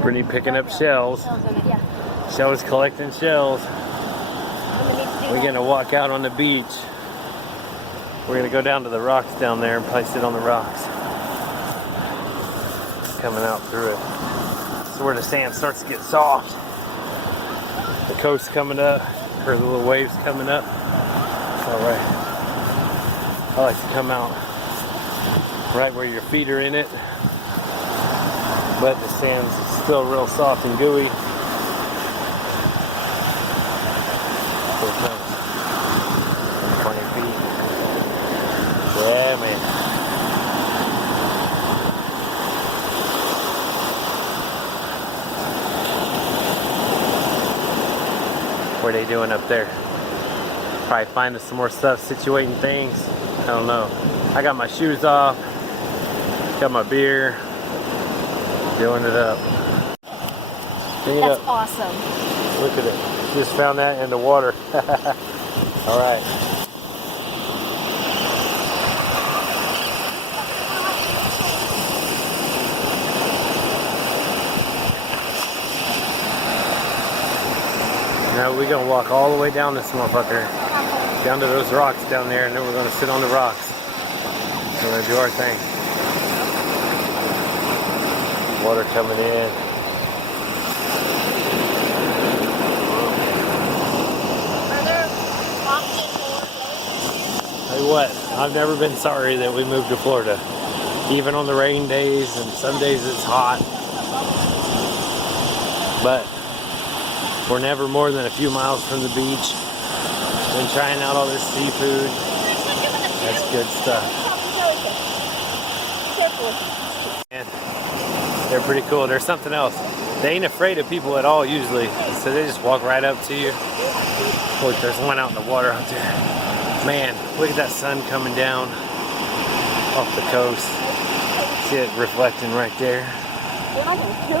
Brittany picking up shells. Shells collecting shells. We're gonna walk out on the beach. We're gonna go down to the rocks down there and probably sit on the rocks. Coming out through it. This is where the sand starts to get soft. The coast coming up, or the little waves coming up. Alright. I like to come out right where your feet are in it. But the sand's still real soft and gooey. Here it comes. 20 feet. Yeah, man. What are they doing up there? Probably finding some more stuff, situating things. I don't know. I got my shoes off. Got my beer. Doing it up. That's awesome. Look at it. Just found that in the water. All right. Now we're gonna walk all the way down this motherfucker, down to those rocks down there, and then we're gonna sit on the rocks. We're gonna do our thing. Water coming in. Are there rocks in Florida? Tell you what, I've never been sorry that we moved to Florida. Even on the rain days, and some days it's hot. But we're never more than a few miles from the beach. Been trying out all this seafood. That's good stuff. And they're pretty cool. There's something else. They ain't afraid of people at all usually. So they just walk right up to you. Look, there's one out in the water out there. Man, look at that sun coming down off the coast. See it reflecting right there?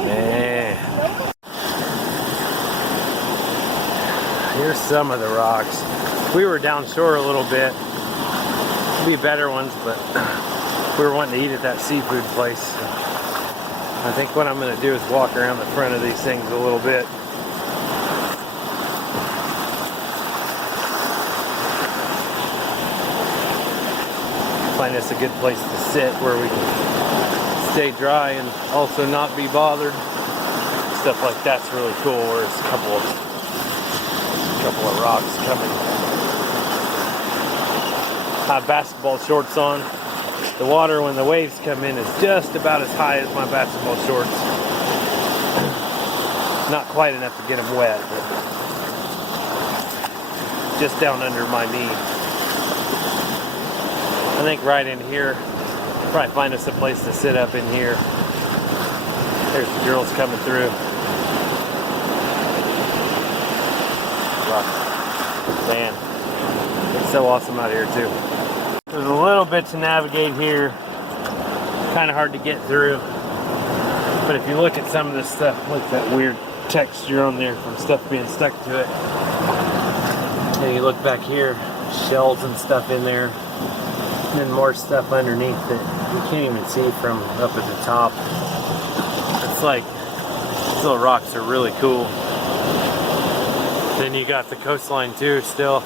Man. Here's some of the rocks. We were down shore a little bit. Be better ones, but we were wanting to eat at that seafood place. I think what I'm going to do is walk around the front of these things a little bit. Find us a good place to sit where we can stay dry and also not be bothered. Stuff like that's really cool. Where it's a couple of rocks coming. I have basketball shorts on. The water when the waves come in is just about as high as my basketball shorts. Not quite enough to get them wet, but just down under my knee. I think right in here, probably find us a place to sit up in here. There's the girls coming through. Man, it's so awesome out here too. There's a little bit to navigate here, kind of hard to get through, but if you look at some of this stuff, look at that weird texture on there from stuff being stuck to it. And you look back here, shells and stuff in there, and then more stuff underneath that you can't even see from up at the top. It's like, these little rocks are really cool. Then you got the coastline too still.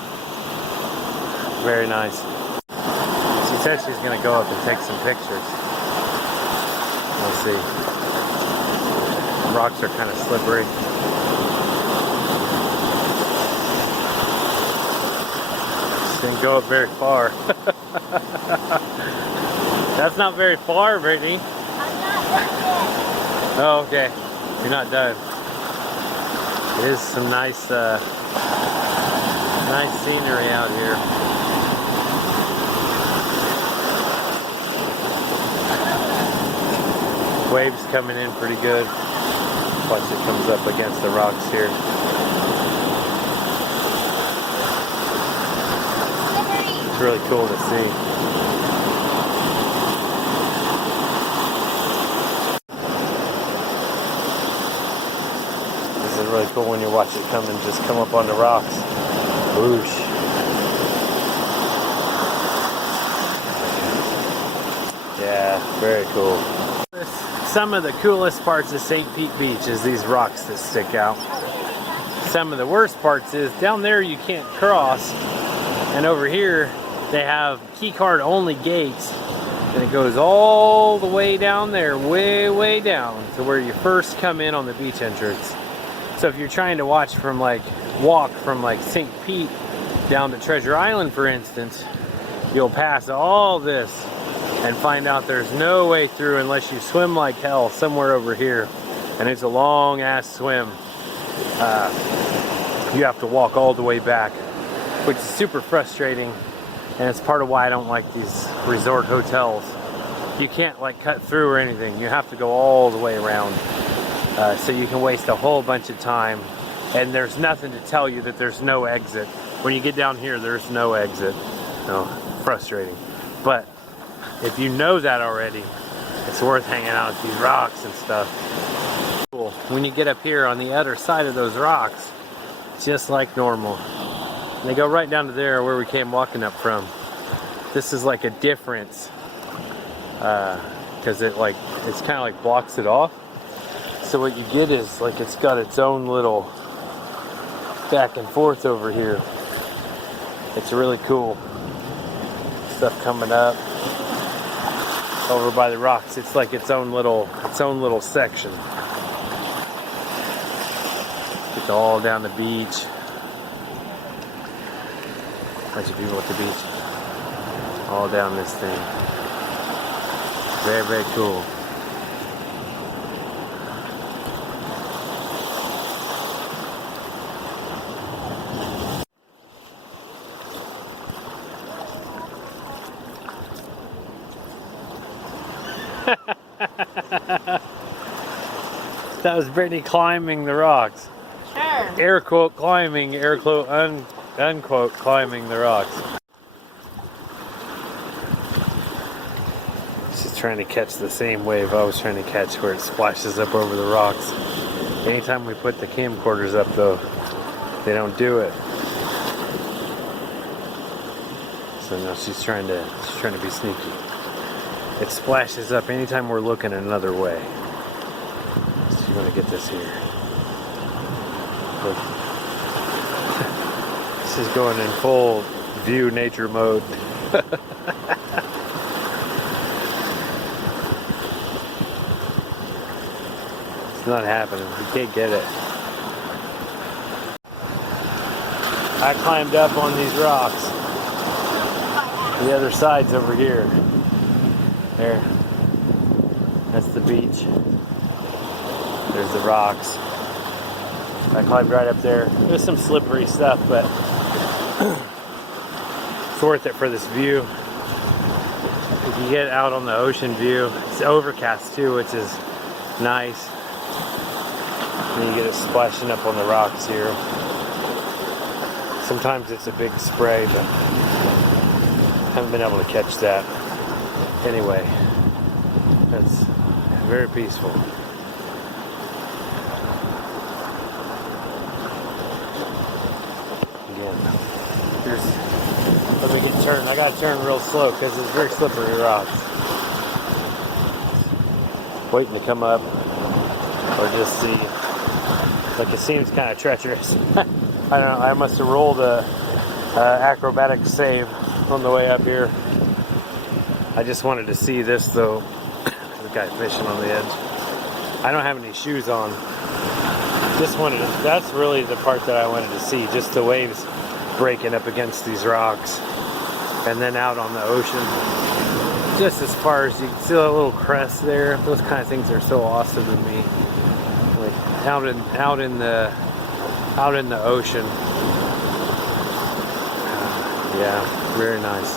Very nice. She said she's gonna go up and take some pictures. We'll see. The rocks are kind of slippery. She didn't go up very far. That's not very far, Brittany. I'm not done yet. Oh, okay. You're not done. It is some nice scenery out here. Waves coming in pretty good. Watch it comes up against the rocks here. It's really cool to see. really cool when you watch it come and just come up on the rocks. Whoosh. Yeah, very cool. Some of the coolest parts of St. Pete Beach is these rocks that stick out. Some of the worst parts is down there you can't cross, and over here they have key card only gates, and it goes all the way down there, way down to where you first come in on the beach entrance. So if you're trying to walk from like St. Pete down to Treasure Island, for instance, you'll pass all this and find out there's no way through unless you swim like hell somewhere over here, and it's a long ass swim. You have to walk all the way back, which is super frustrating, and it's part of why I don't like these resort hotels. You can't like cut through or anything. You have to go all the way around, so you can waste a whole bunch of time, and there's nothing to tell you that there's no exit. When you get down here, there's no exit. No, frustrating. But if you know that already, it's worth hanging out at these rocks and stuff. Cool. When you get up here on the other side of those rocks, just like normal. And they go right down to there where we came walking up from. This is like a difference, because it's kind of like blocks it off. So what you get is like it's got its own little back and forth over here. It's really cool. Stuff coming up over by the rocks. It's like its own little section. It's all down the beach. Bunch of people at the beach. All down this thing. Very cool. That was Brittany climbing the rocks. Sure. Air quote climbing, air quote unquote climbing the rocks. She's trying to catch the same wave I was trying to catch, where it splashes up over the rocks. Anytime we put the camcorders up though, they don't do it. So now she's trying to be sneaky. It splashes up anytime we're looking another way. So you're gonna get this here. Look. This is going in full view nature mode. It's not happening. You can't get it. I climbed up on these rocks. The other side's over here. There. That's the beach. There's the rocks. I climbed right up there. There's some slippery stuff, but it's worth it for this view. If you get out on the ocean view, it's overcast too, which is nice. And you get it splashing up on the rocks here. Sometimes it's a big spray, but I haven't been able to catch that. Anyway, that's very peaceful. Again, let me get turned. I gotta turn real slow because it's very slippery rocks. Waiting to come up or just see. Like it seems kind of treacherous. I don't know. I must have rolled a acrobatic save on the way up here. I just wanted to see this though. The guy fishing on the edge. I don't have any shoes on. That's really the part that I wanted to see. Just the waves breaking up against these rocks. And then out on the ocean. Just as far as you can see a little crest there. Those kind of things are so awesome to me. Like out in the ocean. Yeah, very nice.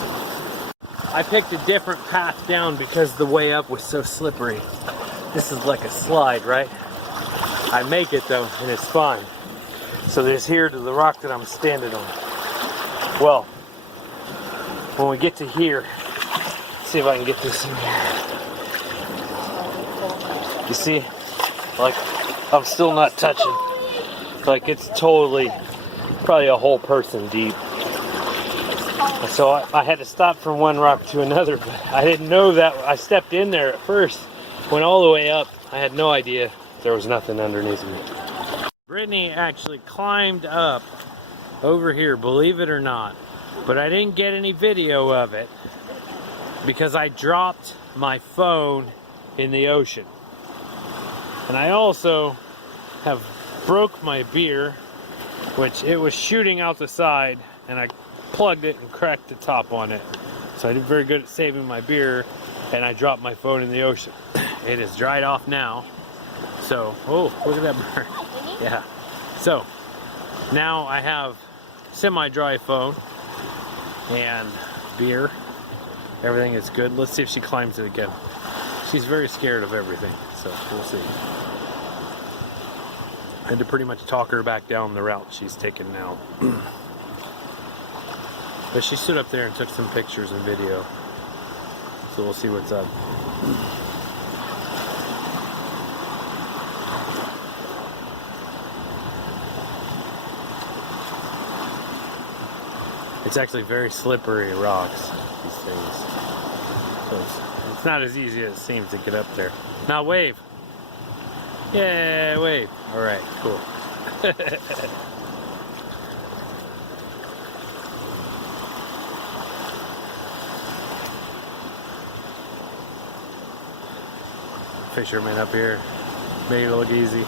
I picked a different path down because the way up was so slippery. This is like a slide, right? I make it though, and it's fine. So there's here to the rock that I'm standing on. Well, when we get to here, see if I can get this in here. You see, like I'm still not touching. Like it's totally, probably a whole person deep. So I had to stop from one rock to another, but I didn't know that. I stepped in there at first, went all the way up. I had no idea there was nothing underneath me. Brittany actually climbed up over here, believe it or not, but I didn't get any video of it because I dropped my phone in the ocean. And I also have broke my beer, which it was shooting out the side, and I plugged it and cracked the top on it. So I did very good at saving my beer, and I dropped my phone in the ocean. It is dried off now. So, oh, look at that bird. Yeah. So, now I have semi-dry phone and beer. Everything is good. Let's see if she climbs it again. She's very scared of everything, so we'll see. I had to pretty much talk her back down the route she's taken now. But she stood up there and took some pictures and video. So we'll see what's up. It's actually very slippery rocks, these things. So it's not as easy as it seems to get up there. Now wave. Yeah, wave. All right, cool. Fisherman up here, made it look easy.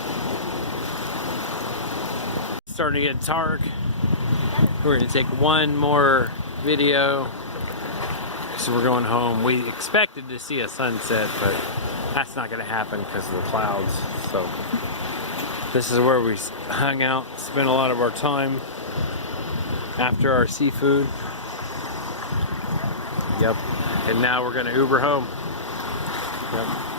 It's starting to get dark. We're gonna take one more video. So we're going home. We expected to see a sunset, but that's not gonna happen because of the clouds. So this is where we hung out, spent a lot of our time after our seafood. Yep. And now we're gonna Uber home. Yep.